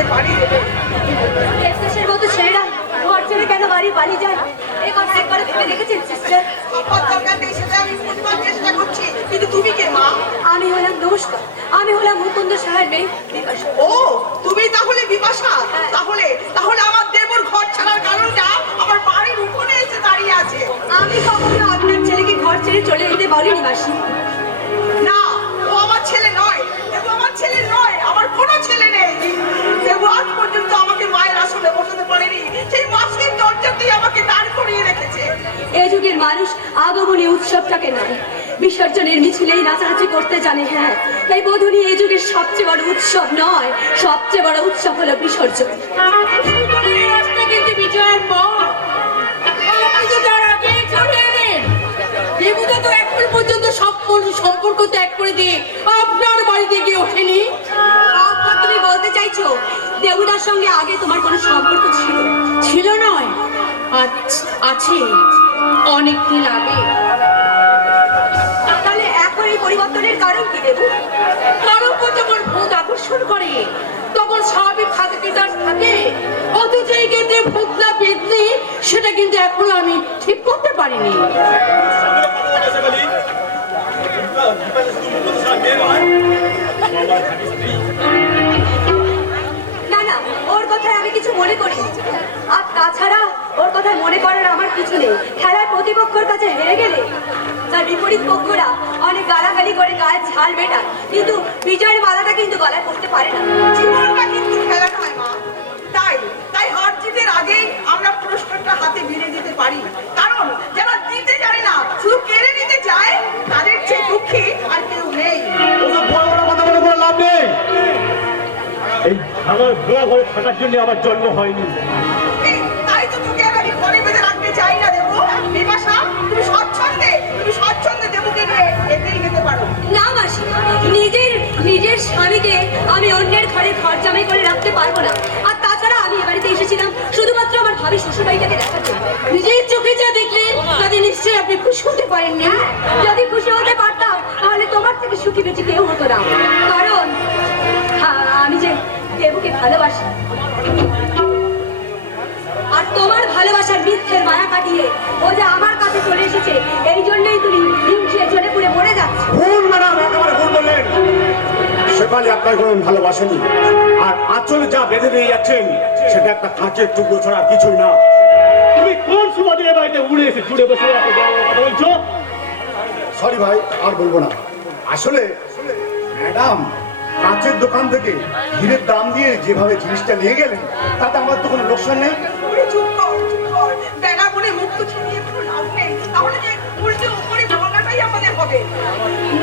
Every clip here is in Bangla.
দিতে পারি। দেশের মতো ছেলেরা ঘর ছেড়ে কেন বাড়ি পালিয়ে যায়, এই কথা একবার ভেবে দেখেছেন সিস্টার? আমার দরকার নেই, সেটা আমি বুঝবার চেষ্টা করছি, কিন্তু তুমি কে মা? আমি হলাম, নমস্কার, আমি হলাম মুকুন্দ সাহার মেয়ে বিপাশা। ও, তুমি তাহলে বিপাশা? তাহলে তাহলে আমার দেবর ঘর ছাড়ার কারণটা আমার বাড়ির উঠোনে এসে দাঁড়িয়ে আছে। আমি কখনো আপনার ছেলেকে ঘর ছেড়ে চলে যেতে বলিনি মাসি। না, ও আমার ছেলে নয়, দেবু আমার ছেলে নয়, আমার কোনো ছেলে নেই। দেবু আজ পর্যন্ত আমাকে মায়ের আসনে বসাতে পারেনি, সেই মাসির দরজাতেই আমাকে দাঁড় করিয়ে রেখেছে। এই যুগের মানুষ আগমনী উৎসবটাকে নয়, বিসর্জনের মিছিলেই নাচানাচি করতে জানে। হ্যাঁ, তাই বোধনি এই যুগের সবচেয়ে বড় উৎসব নয়, সবচেয়ে বড় উৎসব হলো বিসর্জন। কিন্তু বিজয়ের পর আপনি তো তার আগে চলে এলেন। দেবুদা তো এখন পর্যন্ত সব সম্পর্ক ত্যাগ করে দিয়ে আপনার বাড়িতে গিয়ে ওঠেনি। তুমি বলতে চাইছো দেবুদার সঙ্গে আগে তোমার কোনো সম্পর্ক ছিল? ছিল নয়, আছে, অনেকদিন আগে। তাহলে এখন এই পরিবর্তনের কারণ কি দেবু? কারো উপর যখন ভূত আকর্ষণ করে তখন স্বাভাবিক থাকে তার থাকে, অথচ এই ক্ষেত্রে ভূত না পেতনি সেটা কিন্তু এখনো আমি ঠিক করতে পারিনি। না না, ওর কথায় আমি কিছু মনে করি। আর তাছাড়া ওর কথায় মনে করার আমার কিছু নেই। খেলার প্রতিপক্ষের কাছে হেরে গেলে তার বিপরীত পক্ষরা অনেক গালাগালি করে গায়ে ঝাল মেটায়, কিন্তু বিজয়ের মালাটা কিন্তু গলায় পড়তে পারে না। জীবনটা কিন্তু খেলা নয় মা, তাই তাই হার জিতের আগেই আমরা পুরস্কারটা হাতে বেড়ে দিতে পারি। কারণ যারা দিতে জানে না, শুধু কেড়ে নিতে চায়, তাদের চেয়ে দুঃখী আর কেউ নেই। ওসব বড় বড় কথা বলে কোনো লাভ নেই। এই আমার ঘোড়া ঘরে থাকার জন্য আমার জন্ম হয়নি। তাই তো তোকে আর আমি ঘরে বেঁধে রাখতে চাই না। দেবো বিপাশা, তুমি স্বচ্ছন্দে দেবুকে নিয়ে এতেই যেতে পারো। না মাসি, নিজের স্বামীকে আমি অন্যের ঘরে ঘর জামাই করে রাখতে পারবো না। আর তাছাড়া আমি এ বাড়িতে এসেছিলাম শুধুমাত্র আমার ভাবি শ্বশুর বাড়িটাকে দেখার জন্য। নিজের চোখে যা দেখলেন তাতে নিশ্চয়ই আপনি খুশি হতে পারেননি। যদি খুশি হতে পারতাম তাহলে তোমার থেকে সুখী বেঁচে কেউ হতো না। কারণ আমি যে দেবুকে ভালোবাসি, আর তোমার ভালোবাসার মিথ্যের মায়া কাটিয়ে ও যে আমার কাছে চলে এসেছে, এই জন্যই তুমি হিংসে জ্বলে পুড়ে মরে যাচ্ছ। ভুল ম্যাডাম, একেবারে ভুল বললেন। সেকালে আপনার কোনো ভালোবাসেনি, আর আঁচলে যা বেঁধে দিয়ে যাচ্ছেন সেটা একটা কাঁচের টুকরো ছাড়া আর কিছুই না। তুমি কোন সুবাদে এ বাড়িতে উড়ে এসে জুড়ে বসে কথা বলছো? সরি ভাই, আর বলবো না। আসলে ম্যাডাম কাঁচের দোকান থেকে হীরের দাম দিয়ে যেভাবে জিনিসটা নিয়ে গেলেন, তাতে আমার তো কোনো লোকসান নেই। চুপ কর, বেলা বলে মুখ তো ছিনিয়ে কোনো লাভ নেই। তাহলে যে উল্টে উপরে ভাঙাটাই আমাদের হবে।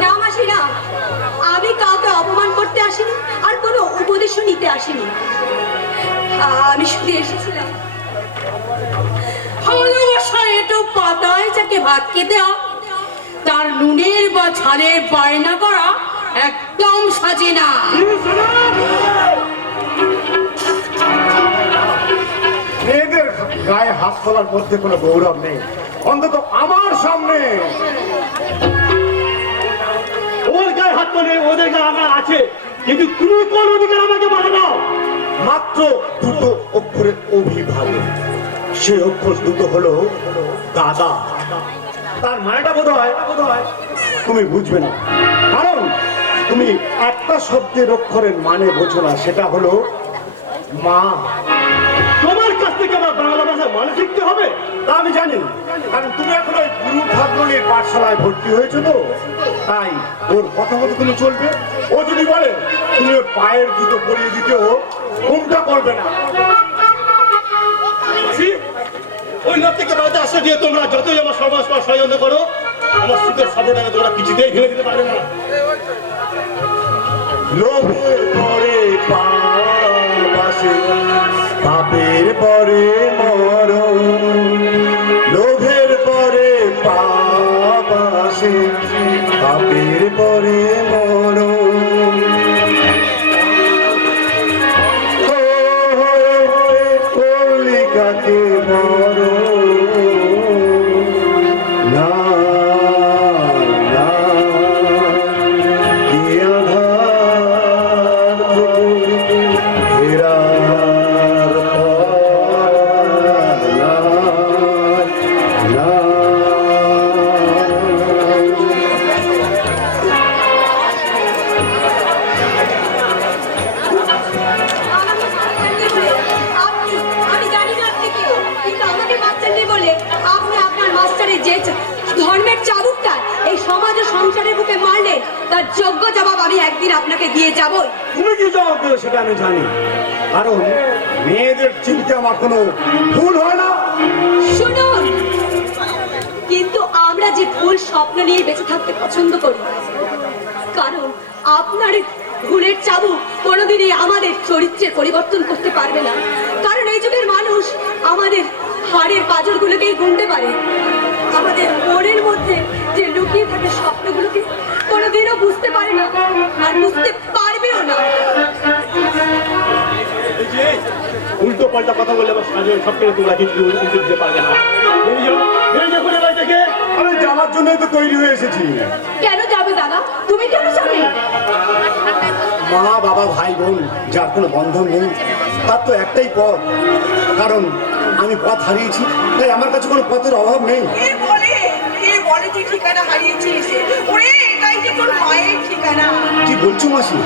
না মাসি না, আমি কাউকে অপমান করতে আসিনি, আর কোনো উপদেশও নিতে আসিনি। আমি শুধু এসেছিলাম ভালোবাসা এটো পাতায় যাকে ভাত খেতে হয়, তার নুনের বা ঝালের বায়না করা একদম সাজে না। মেয়েদের গায়ে হাত তোলার মধ্যে কোনো গৌরব নেই, অন্তত আমার সামনে। ওর গায়ে হাত তোলে, ওদের গায়ে আমার আছে, কিন্তু তুমি কোন অধিকার আমাকে বলে দাও? মাত্র দুটো অক্ষরের অভিভাবক, সে অক্ষর দুটো হলো দাদা। তার মানেটা বোধ হয় তুমি বুঝবে না, কারণ তুমি একটা শব্দের অক্ষরের মানে বোঝো না, সেটা হলো মা। তোমার কাছ থেকে আমার বাংলা ভাষার মানে শিখতে হবে তা আমি জানি, কারণ তুমি এখন ওই গুরু ঠাকুরের পাঠশালায় ভর্তি হয়েছো তো, তাই ওর কথা মতো তুমি চলবে। ও যদি বলে তুমি ওর পায়ের জুতো পরিয়ে দিতেও ঘুমটা করবে না। ওই লোক থেকে বাড়িতে আসা দিয়ে তোমরা যতই আমার সমাজ ষড়যন্ত্র করো, আমার সুখের সাবধানে তোমরা কিছুতেই ভেঙে দিতে পারবে না। লোভের পরে পাশে, পাপের পরে মরণ, লোভের পরে পাশে, পাপের পরে মরণ। কলিকাকে মরণ জন্মের চাবুকটা এই সমাজ ও সংসারের বুকে মারলে তার যোগ্য জবাব আমি একদিন আপনাকে দিয়ে যাবই। তুমি কি জবাব দেবে সেটা আমি জানি, কারণ মেয়েদের চিন্তা আমার কোনো ভুল হয় না। শুনুন, কিন্তু আমরা যে ভুল স্বপ্ন নিয়ে বেঁচে থাকতে পছন্দ করি, কারণ আপনার এই ভুলের চাবুক কোনোদিনই আমাদের চরিত্রের পরিবর্তন করতে পারবে না। কারণ এই যুগের মানুষ আমাদের হাড়ের পাঁজরগুলোকেই গুনতে পারে, আমাদের মনের মধ্যে যে লুকিয়ে থাকে স্বপ্নগুলোকে কোনোদিনও বুঝতে পারে না, আর বুঝতে পারবেও না। উল্টো পাল্টা কথা বলে আমার সাজে সব কিছু তোমরা কিছু উল্টো দিতে পারবে না। আমি যাওয়ার জন্যই তো তৈরি হয়ে এসেছি। কেন যাবে দাদা? তুমি কেন যাবে? মা বাবা ভাই বোন যার কোনো বন্ধন নেই, তার তো একটাই পথ, কারণ আমি পথ হারিয়েছি, তাই আমার কাছে কোনো পথের অভাব নেই। কে বলে তুই ঠিকানা হারিয়েছিস? ওরে এটাই যে তোর মায়ের ঠিকানা। কি বলছো মাসি?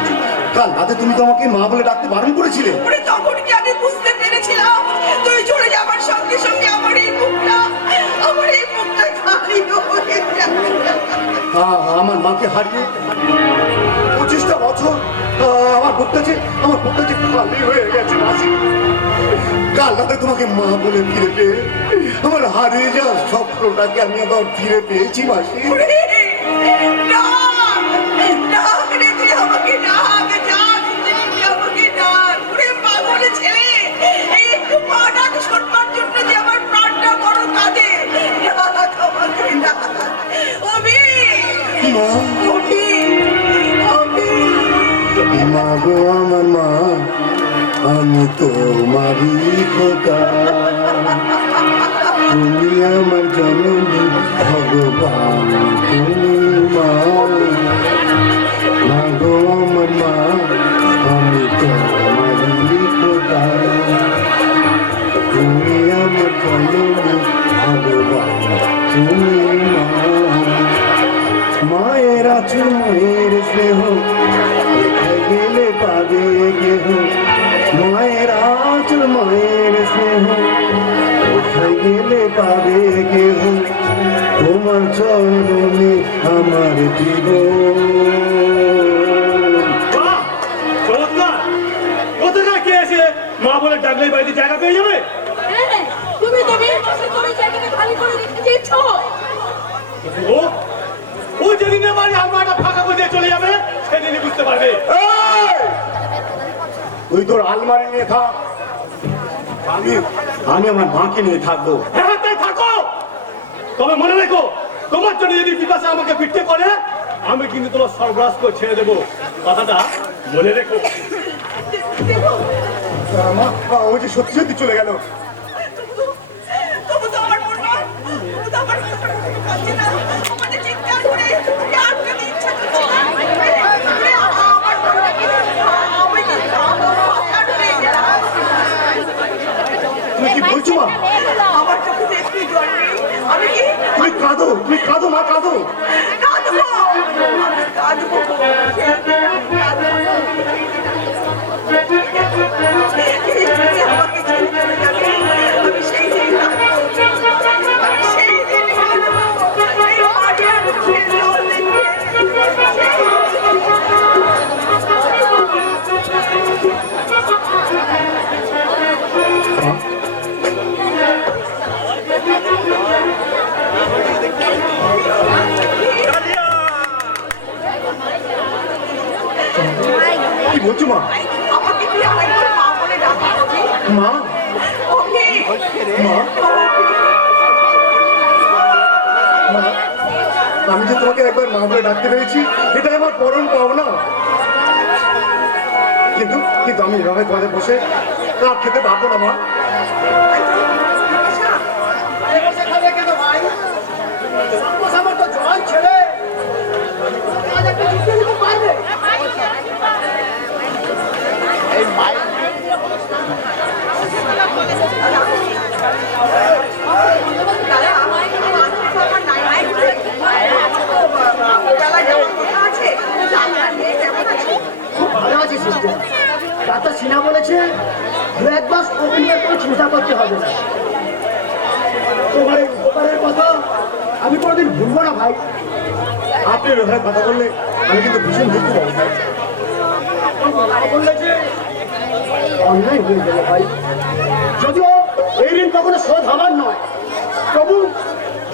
কাল রাতে তুমি তো আমাকে মা বলে ডাকতে বারণ করেছিলে। ওরে তখন কি আমি বুঝতে পেরেছিলাম তুই চলে যাবার সঙ্গে সঙ্গে আমার এই মুখটা খালি হয়ে যাবে। আমার মাকে হারিয়ে 25টা বছর আমার বুকটা যে খালি হয়ে গেছে মাসি। কাল রাতে তোমাকে মা বলে ফিরে পেয়ে আমার হারিয়ে যাওয়ার স্বপ্নটাকে আমি আবার ফিরে পেয়েছি মাসি। মা গো আমার মা, আমি তোমারই খোকা, তুমি আমার জননী ভগবান, তুমি মা। মা গো আমার মা, আমি তোমারই খোকা, তুমি আমার জননী ভগবান, তুমি মা। মায়ের আছো মায়ের স্নেহ গেলে পাবে কেহ, মায়ের আচল মায়ের স্নেহ কোথায় গেলে পাবে কেহ, তোমার চরণে আমার জীবন। কোথায় কে এসে মা বলে ডাকলে বাড়িতে জায়গা পেয়ে যাবে? তুমি জায়গাটা খালি করে রেখে দিয়েছো। ও যেদিন আমার আলমারিটা ফাঁকা করে দিয়ে চলে যাবে সেদিনই বুঝতে পারবে। তুই তোর আলমারি নিয়ে থাক, আমি আমার মাকে নিয়ে থাকবো। হ্যাঁ তাই থাকো, তবে মনে রেখো তোমার জন্য যদি পিপাসা আমাকে পিঠে করে আমি কিন্তু তোমার সর্বনাশ করে ছেড়ে দেবো, কথাটা মনে রেখো। ও যে সত্যি সত্যি চলে গেল। তুমি কি বলছো মা? আমার চোখে একটু জল নেই। আমি কি তুমি কাঁদো মা, কাঁদো। কাঁদবো? আমি কাঁদবো। আমাকে ছেড়ে চলে যাবে। আমি সেই দিন কাঁদবো। আমি সেই দিন কাঁদবো। এই মাটি আর চোখের জল দেখে। কি বলছো মা? আমাকে কি আরেকবার মা বলে ডাকবি? মা ওকে মা আমি যে তোমাকে একবার মা বলে ডাকতে পেরেছি এটাই আমার পরম পাওনা। কিন্তু কিন্তু আমি এভাবে ঘরে বসে রাত খেতে পারবো না মা। ডাক্তার সিনহা বলেছে 1 মাস প্রক্রিয়ার কোনো চিন্তা করতে হবে না। তোমার এই উপকারের কথা আমি কোনোদিন ভুলবো না ভাই। আপনি রোহায় কথা বললে আমি কিন্তু ভীষণ দুঃখ পাবো স্যার। বললে যে অন্যায় হয়ে গেল ভাই, যদিও এই ঋণ কখনো শোধ হবার নয়, তবু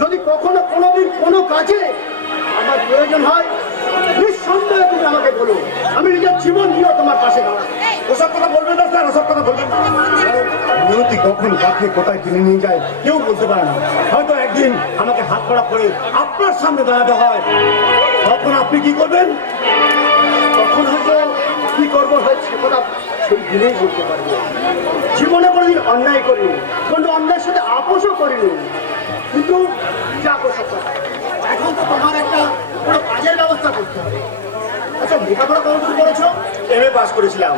যদি কখনো কোনোদিন কোনো কাজে আমার প্রয়োজন হয়, নিঃসন্দেহে তুমি আমাকে বলো, আমি নিজের জীবন দিয়েও তোমার পাশে দাঁড়াবো। ওসব কথা বলবেন না স্যার, ওসব কথা বলবেন না। নিয়তি কখন কাকে কোথায় কিনে নিয়ে যায় কেউ বলতে পারে না। হয়তো একদিন আমাকে হাত করা করে আপনার সামনে দাঁড়াতে হয়, তখন আপনি কি করবেন? তখন হয়তো কি করবো হয় সে কথা সেই দিনেই বলতে পারবো। জীবনে কোনোদিন অন্যায় করিনি, কোনো অন্যায়ের সাথে আপোষও করিনি, কিন্তু যা করতে এখন তো তোমার একটা কোনো কাজের ব্যবস্থা করতে হবে। আচ্ছা, লেখাপড়া কতদূর করেছো? এমএ পাস করেছিলাম।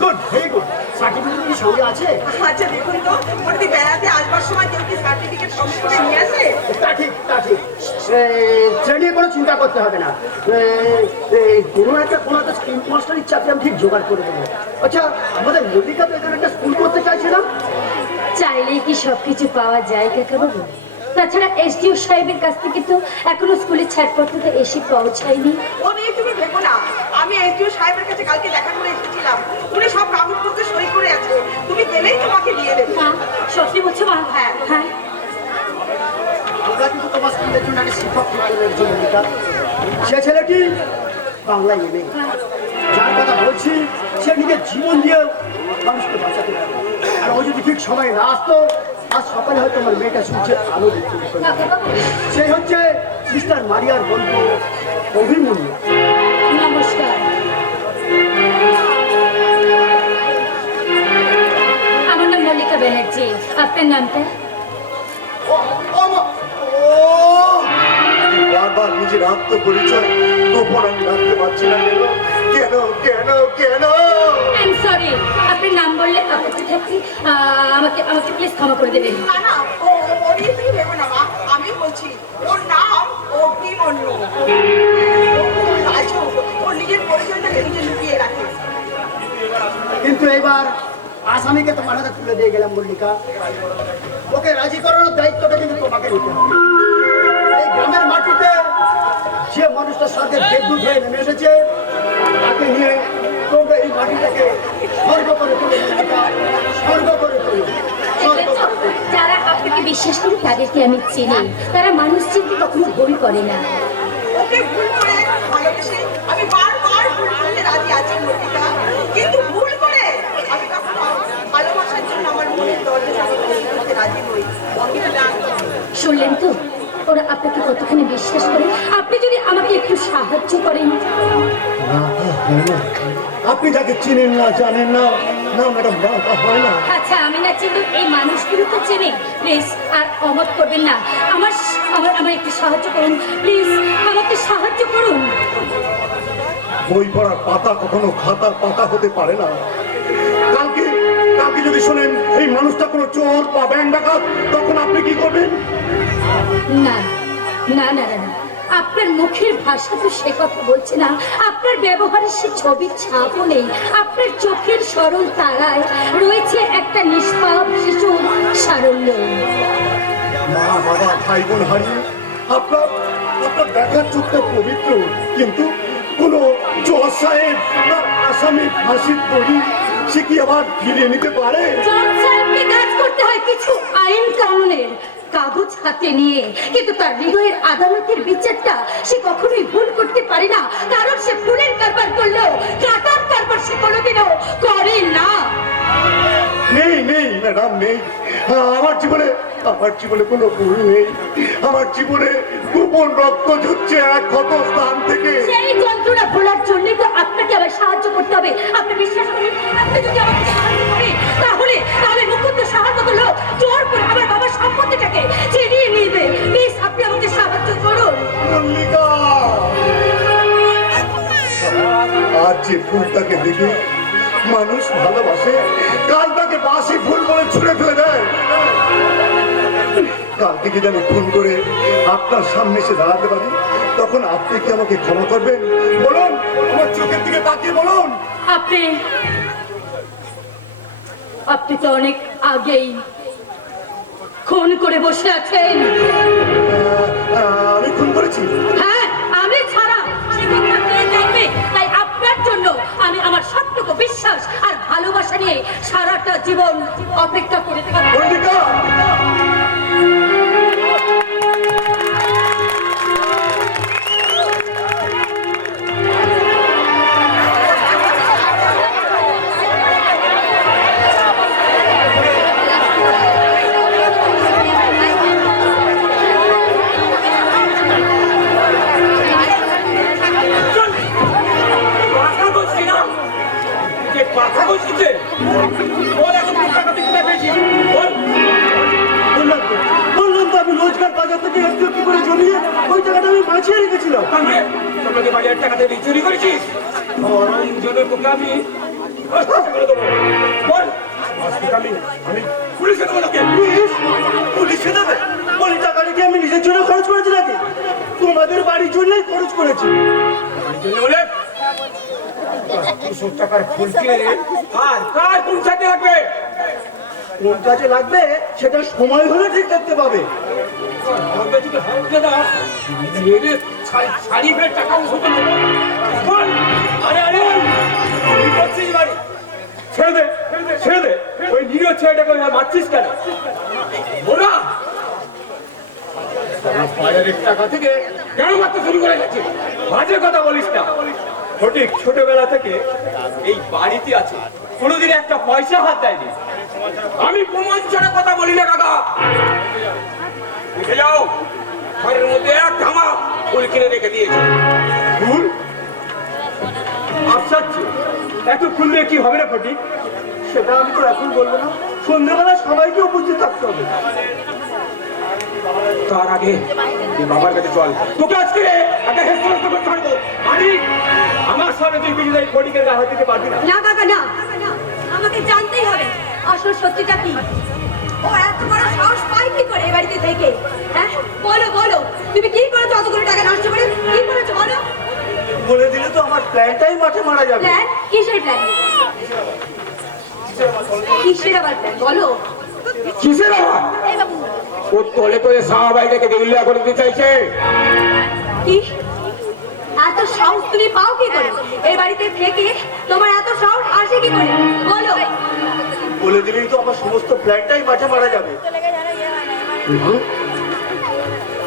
Good, very good. সার্টিফিকেট কি সঙ্গে আছে? আচ্ছা দেখুন তো, মোটামুটি বেড়াতে আসবার সময় কেউ কি সার্টিফিকেট সঙ্গে করে নিয়ে আসে? তা ঠিক, তা ঠিক। সে নিয়ে কোনো চিন্তা করতে হবে না। কোনো একটা স্কুল মাস্টারের চাকরি আমি ঠিক জোগাড় করে দেবো। আচ্ছা, আমাদের মল্লিকা তো এখানে একটা স্কুল করতে চাইছিলাম। চাইলেই কি সবকিছু পাওয়া যায় কাকাবাবু? তাছাড়া এসডিও সাহেবের কাছ থেকে তো এখনো স্কুলের ছাড়পত্রটা এসে পৌঁছায়নি। ও নিয়ে তুমি ভেবো না, আমি এসডিও সাহেবের কাছে কালকে দেখা করে এসেছিলাম, উনি সব কাগজপত্রে সই করে আছে, তুমি গেলেই তোমাকে দিয়ে দেবে। মা, সত্যি বলছো মা? হ্যাঁ। হ্যাঁ। আমরা কিন্তু তোমার স্কুলের জন্য একটা শিক্ষক ঠিক করে রেখেছি মল্লিকা। সে ছেলেটি বাংলায় এমএ, যার কথা বলছি সে নিজের জীবন দিয়ে মানুষকে বাঁচাতে পারে। আর ও যদি ঠিক সময় না আসতো, আজ সকালে হয়তো আমার মেয়েটা সূর্যের আলো দেখতে পেত না। কাকাবাবু, সে হচ্ছে সিস্টার মারিয়ার বন্ধু অভিমন্যু। নমস্কার। আমার নাম মল্লিকা ব্যানার্জি। আপনার নামটা? বারবার নিজের আত্মপরিচয় গোপন আমি রাখতে পারছি না কেন? কেন কেন কেন? I am sorry. আপনার নাম বললে আপত্তি থাকলে আমাকে আমাকে প্লিজ ক্ষমা করে দেবেন। না না, ও নিয়ে তুমি ভেবো না মা, আমি বলছি ওর নাম অভিমন্যু। ও নিজের পরিচয়টাকে নিজে লুকিয়ে রাখে। কিন্তু এবার আসামিকে তোমার হাতে তুলে দিয়ে গেলাম মল্লিকা। ওকে রাজি করানোর দায়িত্বটা কিন্তু তোমাকে নিতে হবে। এই গ্রামের মাটিতে যে মানুষটা স্বর্গের বিদ্যুৎ হয়ে নেমে এসেছে, তাকে নিয়ে তোমরা এই মাটিটাকে স্বর্গ করে তোলো মল্লিকা, স্বর্গ করে তোলো, স্বর্গ করে তোলো। যারা আপনাকে বিশ্বাস করে তাদেরকে আমি চিনি। তারা মানুষ চিনতে কখনো ভুল করে না। ওকে ভুল করে ভালোবেসে আমি বারবার ভুল করতে রাজি আছি মল্লিকা, কিন্তু ভুল করে আমি কখনো ভালোবাসার জন্য আমার মনের দরজা করতে রাজি নই। শুনলেন তো, ওরা আপনাকে কতখানি বিশ্বাস করে। আপনি যদি আমাকে একটু সাহায্য করেন। আপনি যাকে চিনেন না জানেন না, না ম্যাডাম, তা হয় না। আচ্ছা, আমি না চিনি, এই মানুষগুলো তো চেনে। প্লিজ আর অমত করবেন না। আমার আমার আমার একটু সাহায্য করুন প্লিজ, আমাকে সাহায্য করুন। বই পড়ার পাতা কখনো খাতার পাতা হতে পারে না। কালকে কালকে যদি শোনেন এই মানুষটা কোনো চোর বা ব্যাংক ডাকাত, তখন আপনি কি করবেন? না না না না না, আপনার মুখের ভাষা তো সে কথা বলছে না। আপনার ব্যবহারের সে ছবির ছাপও নেই। আপনার চোখের সরল তারায় রয়েছে একটা নিষ্পাপ শিশুর সারল্য। মা বাবা ভাই বোন হারিয়ে আপনার আপনার দেখার চোখটা পবিত্র, কিন্তু কোনো জজ সাহেব বা আসামি ফাঁসির দড়ি সে কি আবার ফিরিয়ে নিতে পারে? জজ সাহেবকে কাজ করতে হয় কিছু আইন কানুনের কাগজ হাতে নিয়ে, কিন্তু তার হৃদয়ের আদালতের বিচারটা সে কখনোই ভুল করতে পারে না, কারণ সে ফুলের কারবার করলেও কাটার কারবার সে কোনোদিনও করে না। নেই নেই ম্যাডাম, নেই। আমার জীবনে কোনো ভুল নেই। আমার জীবনে গোপন রক্ত ঝরছে এক ক্ষত স্থান থেকে। সেই যন্ত্রণা ভোলার জন্য তো আপনাকে আবার সাহায্য করতে হবে। আপনি বিশ্বাস করেন, আপনি যদি আমাকে সাহায্য করেন তাহলে তাহলে মুকুন্দ সাহার মতো লোক জোর করে আমার বাবার সম্পত্তিটাকে ছিনিয়ে নিবে। প্লিজ আপনি আমাকে সাহায্য করুন। মল্লিকা, আজ যে ফুলটাকে দেখে মানুষ ভালোবাসে, কাল তাকে বাসি ফুল বলে ছুঁড়ে ফেলে দেয়। কাল থেকে যদি আমি খুন করে আপনার সামনে এসে দাঁড়াতে পারি, তখন আপনি কি আমাকে ক্ষমা করবেন? বলুন, আমার চোখের দিকে তাকিয়ে বলুন। আপনি তো অনেক আগেই খুন করে বসে আছেন। আমি খুন করেছি? হ্যাঁ, আমি ছাড়া সে কথা কে জানবে? তাই আপনার জন্য আমি আমার সবটুকু বিশ্বাস আর ভালোবাসা নিয়ে সারাটা জীবন অপেক্ষা করে থাকবো। মল্লিকা! বললাম তো আমি রোজগার বাজার থেকে একটু একটু করে জমিয়ে ওই টাকাটা আমি বাঁচিয়ে রেখেছিলাম। তোমাকে বাজার টাকা দিয়ে চুরি করেছিস? জন্য তোকে আমি আমি পুলিশে দেবো তোকে। পুলিশে দেবে? ওই টাকাটা কি আমি নিজের জন্য খরচ করেছি নাকি? তোমাদের বাড়ির জন্যই খরচ করেছি। বলে 200 টাকার ফুল কিনে আর কার কোন সাথে লাগবে? কোন কাজে লাগবে সেটা সময় হলে ঠিক দেখতে পাবে। শাড়ি ফের টাকা উঠে নেবো। আরে আরে কি করছিস বাড়ি? ছেড়ে দে ছেড়ে দে, ওই নিরীহ ছেলেটাকে মারছিস কেন? ওরা বাজারের টাকা থেকে কেন মারতে শুরু করে গেছে? বাজে কথা বলিস না। সঠিক ছোটবেলা থেকে এই বাড়িতে আছে, কোনোদিন একটা পয়সা হাত দেয়নি। আমি প্রমাণ ছাড়া কথা বলি না কাকা। দেখে যাও, ঘরের মধ্যে এক ধামা ফুল কিনে রেখে দিয়েছে। ফুল? আশ্চর্য, এত ফুল দিয়ে কি হবে না ফটিক? সেটা আমি তো এখন বলবো না, সন্ধ্যেবেলা সবাইকে উপস্থিত থাকতে হবে। তার আগে তুই বাবার কাছে চল, তোকে আজকে একটা হেস্তনস্ত করতে পারবো। আমি আমার সামনে তুই বিজয় ফটিকের গায়ে হাত দিতে পারবি না। না কাকা না, আমাকে জানতেই হবে আসল সত্যিটা কি। ও এত বড় সাহস পায় কি করে এ বাড়িতে থেকে? হ্যাঁ বলো বলো, তুমি কি করেছো? অতগুলো টাকা নষ্ট করে কি করেছো বলো? বলে দিলে তো আমার প্ল্যানটাই মাঠে মারা যাবে। প্ল্যান? কিসের প্ল্যান? কিসের আবার প্ল্যান বলো? কিসের আবার? এই বাবু ও তোলে তোলে সাহাবাইটাকে দেউলিয়া করে দিতে চাইছে। কি এত সাহস তুমি পাও কি করে? এই বাড়িতে থেকে তোমার এত সাহস আসে কি করে বলো? বলে দিলেই তো আমার সমস্ত প্ল্যানটাই মাঠে মারা যাবে।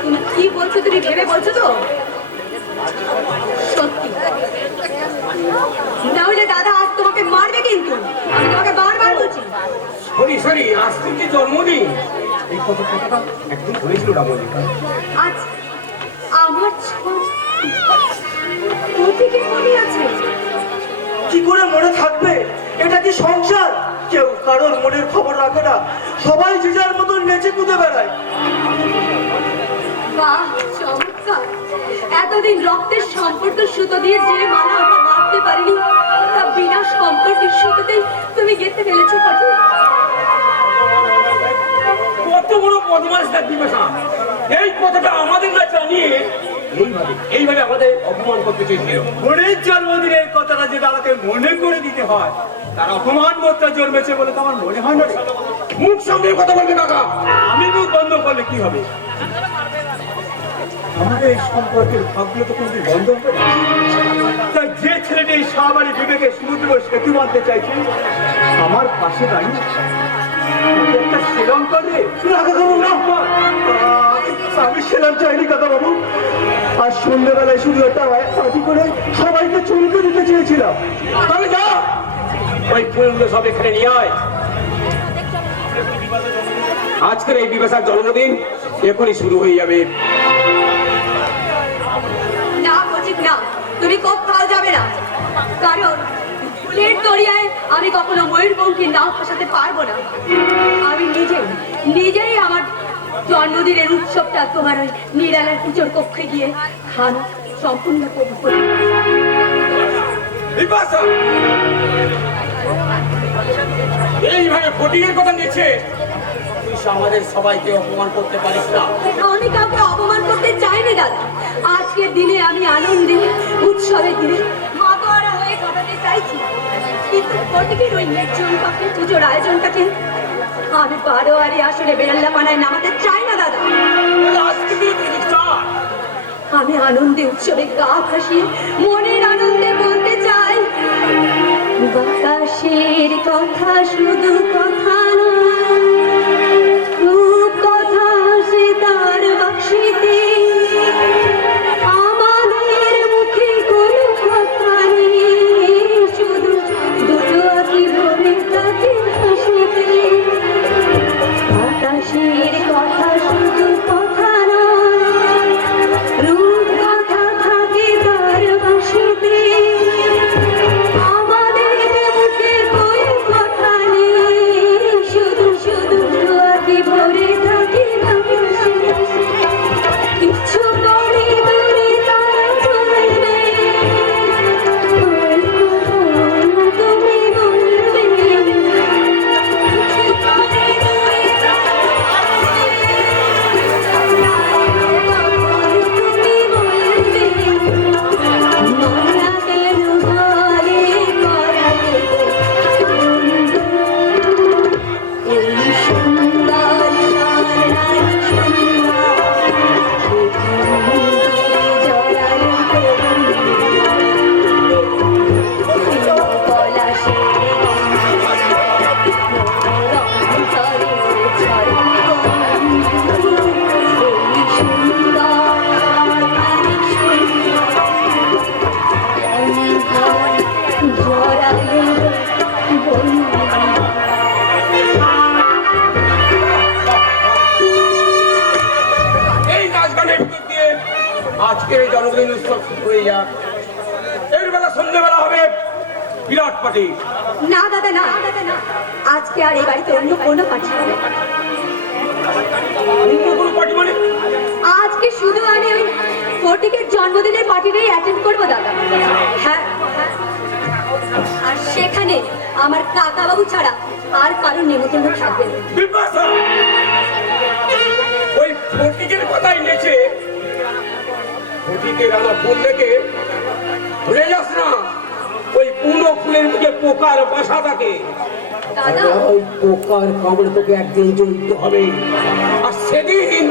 তুমি কি বলছো? তুমি ভেবে বলছো তো? সত্যি? না হলে দাদা আজ তোমাকে মারবে কিন্তু। আমি তোমাকে বারবার বলছি। সরি সরি, আজ থেকে জন্মদিন। এই কথাটা একদিন বলেছিল রামলিকা। আজ আমার প্রতীকের মনে আছে। কি করে মনে থাকবে? এটা কি সংসার? কেউ কারোর মনের খবর রাখে না, সবাই যে যার মতন নেচে কুদে বেড়ায়। বাহ চমৎকার! এতদিন রক্তের সম্পর্ক সুতো দিয়ে যে মালা আমরা বাঁধতে পারিনি, তা বিনা সম্পর্কের সুতোতেই তুমি গেঁথে ফেলেছো ফটিক। কত বড় বদমাস দেখ বিপাশা! এই কথাটা আমাদের না জানিয়ে এইভাবে আমাদের অপমান করতে চেয়েছিল। মনের জন্মদিনে এই কথাটা যেটা আমাকে মনে করে দিতে হয়, তার অপমান বোধটা জন্মেছে বলে তো আমার মনে হয় না। মুখ সামনে কথা বলবে কাকা। আমি মুখ বন্ধ করলে কি হবে? আমাদের এই সম্পর্কের ভাবগুলো তো কোনোদিন বন্ধ হবে না। তাই যে ছেলেটি এই সাহাবাড়ি বিবেকে সমুদ্র সেতু বাঁধতে চাইছে, আমার পাশে দাঁড়িয়ে একটা সেলম করে। আমি সেলম চাইনি কথা বাবু। আর সন্ধ্যেবেলায় শুধু একটা পার্টি করে সবাইকে চমকে দিতে চেয়েছিলাম। তাহলে যা, ওই ফুলগুলো সব এখানে নিয়ে আয়। আজকের এই বিবেশার জন্মদিন এখনই শুরু হয়ে যাবে। না ফটিক না, তুমি কোথাও যাবে না। কারণ ফুলের দরিয়ায় আমি কখনো ময়ূরপঙ্খীর নাও ভাসাতে পারবো না। আমি নিজেই আমার জন্মদিনের উৎসবটা তোমার ওই নিরালার পুজোর কক্ষে গিয়ে খানা সম্পূর্ণ উপভোগ করি। বিপাশা, এইভাবে ফটিকের কথা নিচ্ছে, তুই আমাদের সবাইকে অপমান করতে পারিস না। আমি কাউকে অপমান করতে চাইনি দাদা। আজকের দিনে আমি আনন্দে উৎসবের দিনে মাতোয়ারা হয়ে কাটাতে চাইছি। কিন্তু ফটিকের ওই নির্জন পাখির পুজোর আয়োজনটাকে আমি বারোয়ারি আসলে বেরাল্লা পানায় নামাতে চাই না দাদা। আজকে তুই চাস আমি আনন্দে উৎসবে গা ভাসিয়ে মনের আনন্দে বলতে চাই, বাতাসের কথা শুধু কথা নয়, রূপ কথা সে তার বাক্সিতে, আমাদের মুখে কোনো কথা নেই, শুধু দুটো আঁকি ভরে তাকে হাসিতে। বাতাসের কথা শুধু কথা নয়, রূপ কথা থাকে তার বাঁশিতে, আমাদের মুখে কোনো কথা নেই, শুধু শুধু আঁকি ভরে থাকে বাঁশিতে। কিছু করে দূরে তারা চলবে, তুমি বলবে, কিছু করে দূরে তারা তুমি বলবে, মায়া কেন ঘরে করালে এই সুন্দর সারাই এই নাচ গানের ভিতর দিয়ে আজকের এই জন্মদিন উৎসব শুরু হয়ে যাক। এর বেলা সন্ধ্যেবেলা হবে বিরাট পার্টি। না দাদা না, আজকে আর এই বাড়িতে অন্য কোনো পার্টি হবে না। অন্য কোনো পার্টি মানে? আজকে শুধু আমি ওই ফটিকের জন্মদিনের পার্টিটাই অ্যাটেন্ড করবো দাদা। হ্যাঁ, আর সেখানে আমার কাকাবাবু ছাড়া আর কারোর নিমন্ত্রণ থাকবে না। বিপাশা, ওই ফটিকের কথাই নেচে ফটিকের আমার বললেকে ভুলে যাস না, ওই পুরো ফুলের মুখে পোকার বাসা থাকে। দাদা ওই পোকার কামড়ে তোকে একদিন জ্বলতে হবে, আর সেদিন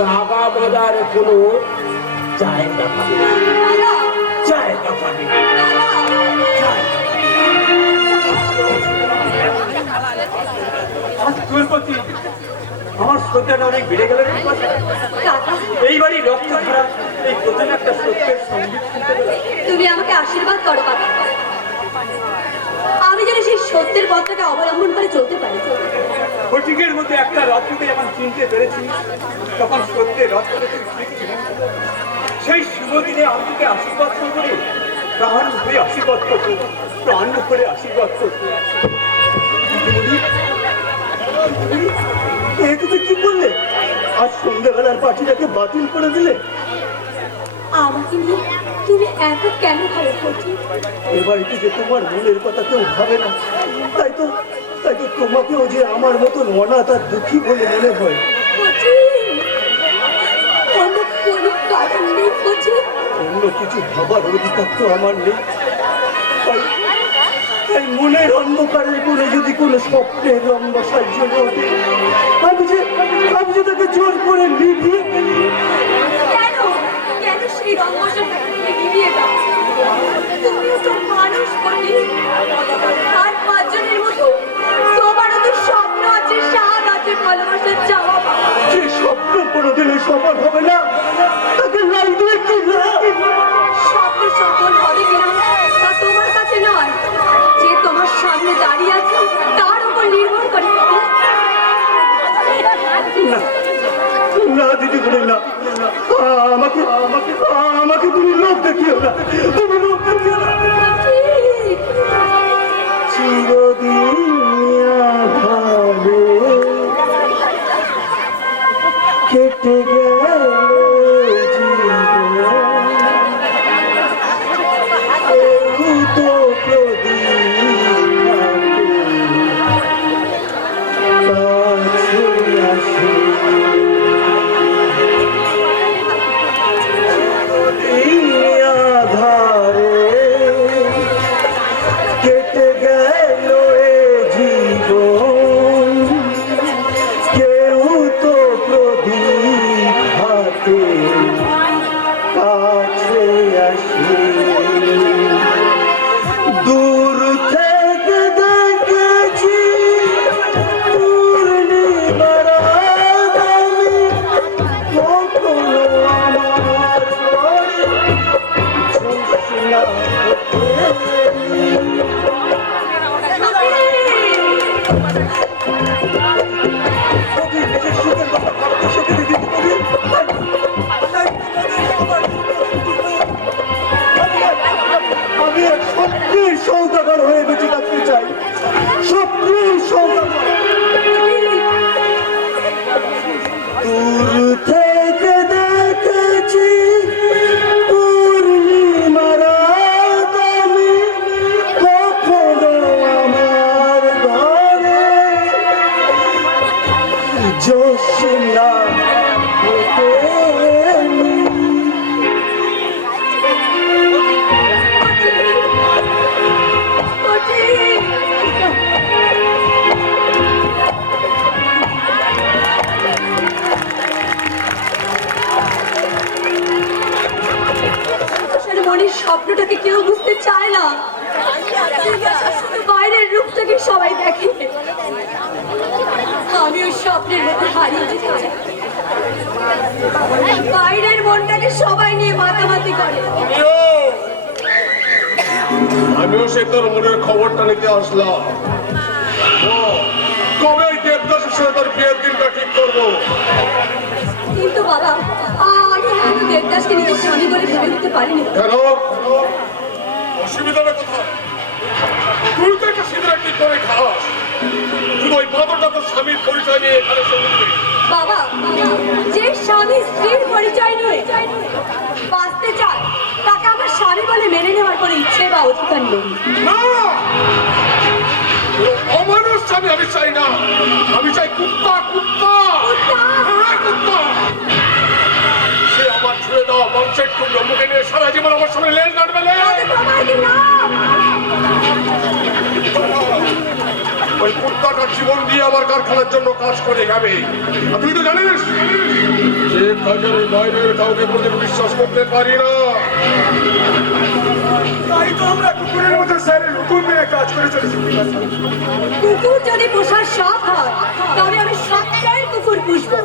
টাকা বাজার কোনো জায়গা পাবে না। দাদা জায়গা পাবে না। আজ তোর প্রতি আমার শ্রদ্ধাটা অনেক বেড়ে গেল রে বিপাশা। কাকা, এই বাড়ি রক্ত ধরা এই প্রথম একটা সত্যের সঙ্গীত শুনতে পেলাম। তুমি আমাকে আশীর্বাদ করো কাকা, আমি যেন সেই সত্যের পথটাকে অবলম্বন করে চলতে পারি। ফটিকের মধ্যে একটা রথকে যখন চিনতে পেরেছি, তখন সত্যের রথকে তুই ঠিক চিনি। সেই শুভ দিনে আমি তোকে আশীর্বাদ করে প্রাণ ভরে আশীর্বাদ করবো, প্রাণ ভরে আশীর্বাদ করবো। তুমি কি করলে? আজ সন্ধ্যাবেলার পার্টিটাকে বাতিল করে দিলে। আমাকে নিয়ে তুমি এত কেন ভালো করছো? এ বাড়িতে যে তোমার মনের কথা কেউ ভাবে না, তাই তো তোমাকেও যে আমার মতন অনাথ আর দুঃখী বলে মনে হয়। অন্য কোনো কারণ নেই বুঝি? অন্য কিছু ভাবার অধিকার তো আমার নেই। তাই মনের অন্ধকারের কোণে যদি কোনো স্বপ্নের রং বসার জন্য ওঠে, আমি যে তাকে জোর করে নিভিয়ে ফেলি। কেন কেন সেই রঙ্গশালা নিভিয়ে দাও? তুমিও তো মানুষ বলি, আর পাঁচজনের মতো তোমারও তো স্বপ্ন আছে, স্বাদ আছে, ভালোবাসার চাওয়া পাওয়া। যে স্বপ্ন কোনোদিনই সফল হবে না, তাকে লাই দিয়ে কি লাভ? স্বপ্ন সফল হবে কিনা তা তোমার কাছে নয়, যে তোমার সামনে দাঁড়িয়ে আছে তার উপর নির্ভর করে। না দিদি বলে না, আমাকে তুমি লোভ দেখিও না, তুমি লোভ দেখিও না। চিরদিন আধারে কেটে গেল জীবন, এই তো প্রদীপ কাছে আসে। আধার নিজের সুখের কথা ভাবতে শিখে দিদি আমি এক স্বপ্নের সৌদাগর হয়ে বেঁচে থাকতে চাই, স্বপ্নের সৌদাগর। দূর থেকে দেখেছি পূর্ণিমার রাত আমি, কখনো আমার ঘরে জ্যোৎস্না ফোটেনি। মনের স্বপ্নটাকে কেউ বুঝতে চায় না, শুধু বাইরের রূপটাকে সবাই দেখে। আমি ওই স্বপ্নের মধ্যে হারিয়ে যেতে চাই। বাইরের মনটাকে সবাই নিয়ে মাতামাতি করে। আমিও সে তোর মনের খবরটা নিতে আসলাম। কবে দেবদাসের সাথে তোর বিয়ের দিনটা ঠিক করবো? কিন্তু বাবা, আমি হয়তো দেবদাসকে নিজের স্বামী বলে ভেবে নিতে পারিনি। কেন? অসুবিধাটা কোথায়? তুই তো একটা সিঁদুর ঠিক করে খাস, শুধু ওই বাদরটা তোর স্বামীর পরিচয় নিয়ে এখানে সমুদ্রে। বাবা, যে স্বামী স্ত্রীর পরিচয় নিয়ে বাঁচতে চায় তাকে আমার স্বামী বলে মেনে নেওয়ার কোনো ইচ্ছে বা অধিকার নেই। না, অমানুষ স্বামী আমি চাই না, আমি চাই কুত্তা। কুত্তা, হ্যাঁ, কুত্তা। সে আমার ছুঁয়ে দেওয়া বংশের টুকরো মুখে নিয়ে সারা জীবন আমার সামনে লেল নাড়বে। ওই কুত্তাটার জীবন দিয়ে আমার কারখানার জন্য কাজ করে যাবে। আর তুই তো জানিস যে কাজের বাইরের কাউকে প্রতি বিশ্বাস করতে পারি না। তাই তো আমরা কুকুরের মতো স্যারের হুকুম মেনে কাজ করে চলেছি। কুকুর যদি পোষার শখ হয় তবে আমি সবটাই কুকুর পুষবো।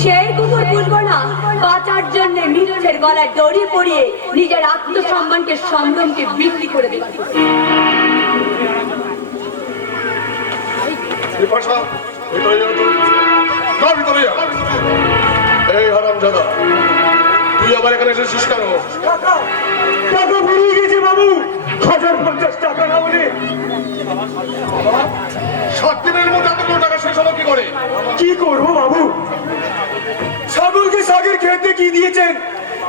সেই কুকুর পুষবো না বাঁচার জন্য মিথ্যের গলায় দড়ি পরিয়ে নিজের আত্মসম্মানকে সম্ভ্রমকে বিক্রি করে দেবে। বিপাশা, ভিতরে যাও তো। যা ভিতরে যা। এই হারামজাদা, তুই আবার এখানে এসেছিস কেন? টাকা বেরিয়ে গেছে বাবু, 1050 টাকা না বলে। 7 দিনের মধ্যে এতগুলো টাকা শেষ হলো কি করে? কি করবো বাবু, ছাগলকে শাকের খেতে কি দিয়েছেন,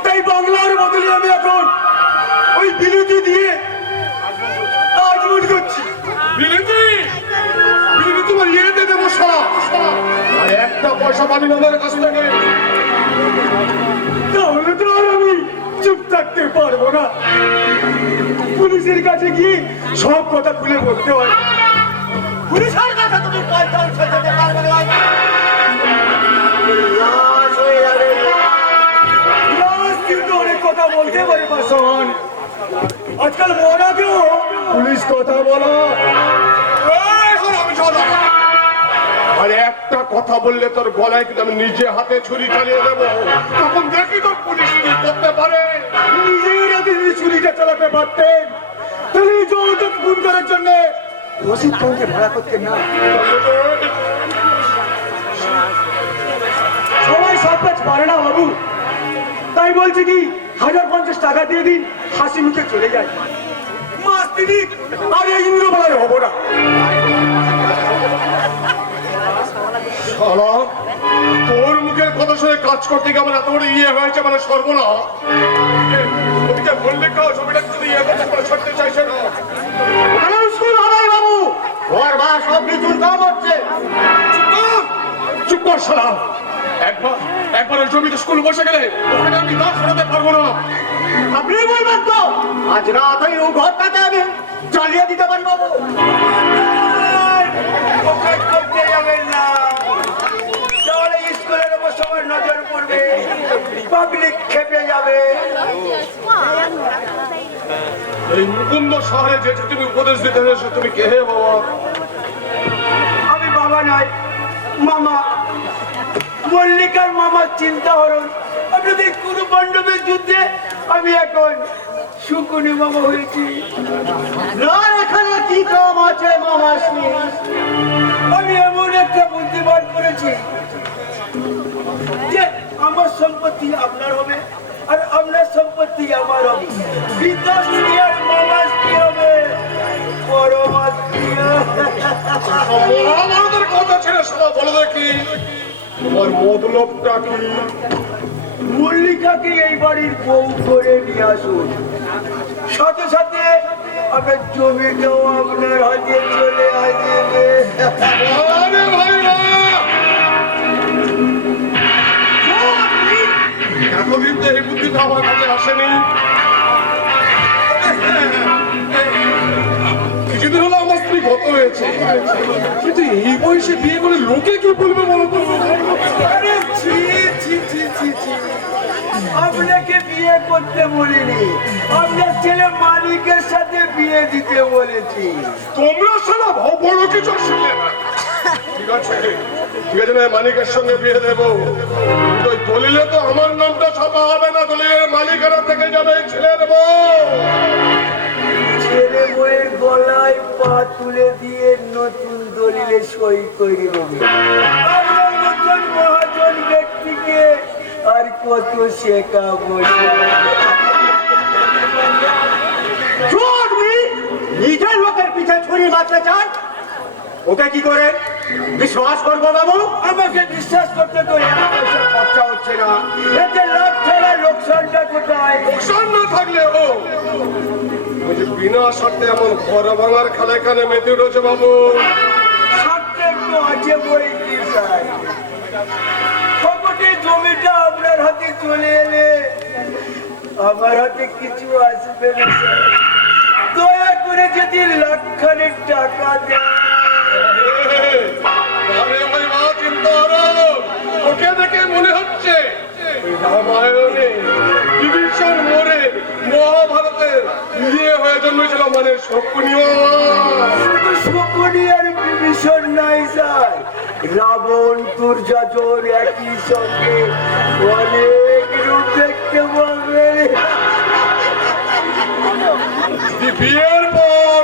তাই বাংলার বদলে আমি এখন ওই বিলিতি দিয়ে আজমন করছি। বিলিতি তোমার ইয়ে দিয়ে দেবো সারা, আর একটা পয়সা পাবি না আমার কাছ থেকে। তাহলে তো আর আমি চুপ থাকতে পারবো না, পুলিশের কাছে গিয়ে সব কথা খুলে বলতে হয়। পুলিশের কাছে তুমি পয়সা ছেড়ে পারবে না, লাশ হয়ে যাবে। লাশ কিন্তু অনেক কথা বলতে পারে বাসন, আজকাল মরাকেও পুলিশ কথা বলো। আর একটা কথা বললে তোর গলায় কিন্তু আমি নিজে হাতে ছুরি চালিয়ে দেবো, তখন দেখি তোর পুলিশ কি করতে পারে। নিজেই রাতে যদি ছুরিটা চালাতে পারতেন তাহলে যৌতুক খুন করার জন্য রশিদ খানকে ভাড়া করতেন না। সবাই সব কাজ পারে না বাবু, তাই বলছি কি 1050 টাকা দিয়ে দিন, হাসি মুখে চলে যায়। মাস তিনিক আর এই ইন্দ্রবেলায় হবো না। শালা, তোর মুখের কথা শুনে কাজ করতে গিয়ে আমার এত বড় ইয়ে হয়েছে, মানে সর্বনাশ। ওদিকে বললে কেউ ছবিটা যদি ইয়ে করতে পারে, ছাড়তে চাইছে না। স্কুল হবে বাবু, ওর মা সব কিছু কাম হচ্ছে। চুপ কর শালা, একবার ওই জমিতে স্কুল বসে গেলে ওখানে আমি দাঁড় সরাতে পারবো না। আপনি বলবেন তো আজ রাত ওই ঘরটাতে আমি জ্বালিয়ে দিতে পারি বাবু। করতে যাবেন না, তাহলে স্কুলের উপর সবার নজর পড়বে, পাবলিক খেপে যাবে। এই মুকুন্দ শহরে যেটা তুমি উপদেশ দিতে হয়েছে, তুমি কে হে বাবা? আমি বাবা নয়, মামা। মল্লিকার মামার চিন্তা হরণ। আপনাদের কুরু পাণ্ডবের যুদ্ধে আমি এখন শুকুনি মামা হয়েছি। না, এখানে কি কাম আছে মামা? বলছি যে আমার সম্পত্তি আপনার হবে আর আপনার সম্পত্তি আমার হবে, পিতাশ্রী আর মামাশ্রী হবে পরমাত্মীয়। মহাভারতের কথা ছেড়ে শোনা, বলো দেখি তোমার মতলবটা কি? মল্লিকাকে এই বাড়ির বউ করে নিয়ে আসুন, সাথে সাথে আপনার জমিটাও আপনার হাতে চলে আসবে। আরে ভাইরা, এতদিন তো এই বুদ্ধিটা আমার কাছে আসেনি। কিছুদিন হলো আমার স্ত্রী গত হয়েছে, কিন্তু এই বয়সে বিয়ে করে লোকে কি বলবে বলো তো? আরে ছি ছি ছি ছি ছি, আপনাকে বিয়ে করতে বলিনি, আপনার ছেলে মালিকের সাথে বিয়ে দিতে বলেছি। তোমরা সারা বড় কিছু শুনলে না। ঠিক আছে ঠিক আছে, না মালিকের সঙ্গে বিয়ে দেবো, কিন্তু ওই দলিলে তো আমার নামটা ছাপা হবে না, দলিলের মালিকেরা থেকে যাবে ছেলের বউ। ছেলে বউয়ের গলায় পা তুলে দিয়ে নতুন দলিলে সই করে দেবে। আপনার নতুন মহাজন ব্যক্তিকে আর কত শেখাবো? নিজের লোকের পিছে ছুরি মারতে চান, ওকে কি করে বিশ্বাস করবো বাবু? আমাকে বিশ্বাস করতে তো এক পয়সা খরচা হচ্ছে না, এতে লাভ ছাড়া লোকসানটা কোথায়? লোকসান না থাকলে ও ওই যে বিনা শর্তে এমন ঘর ভাঙার খেলা এখানে মেতে উঠেছে বাবু। স্বার্থে একটু আছে বই কি চাই? খবরটি জমিটা আপনার হাতে চলে এলে আমার হাতে কিছু আসবে না স্যার। দয়া করে যদি লাখখানেক টাকা দেন। আরে ভাই মা, চিন্তা করো, ওকে দেখে মনে হচ্ছে ওই রামায়ণে বিভীষণ মরে মহাভারতের বিয়ে হয়ে জন্মেছিল, মানে শকুনীয়। শুধু শকুনি আর বিভীষণ নাই স্যার, রাবণ দুর্যোধন একই সঙ্গে অনেক রূপ দেখতে পাবে। বিয়ের পর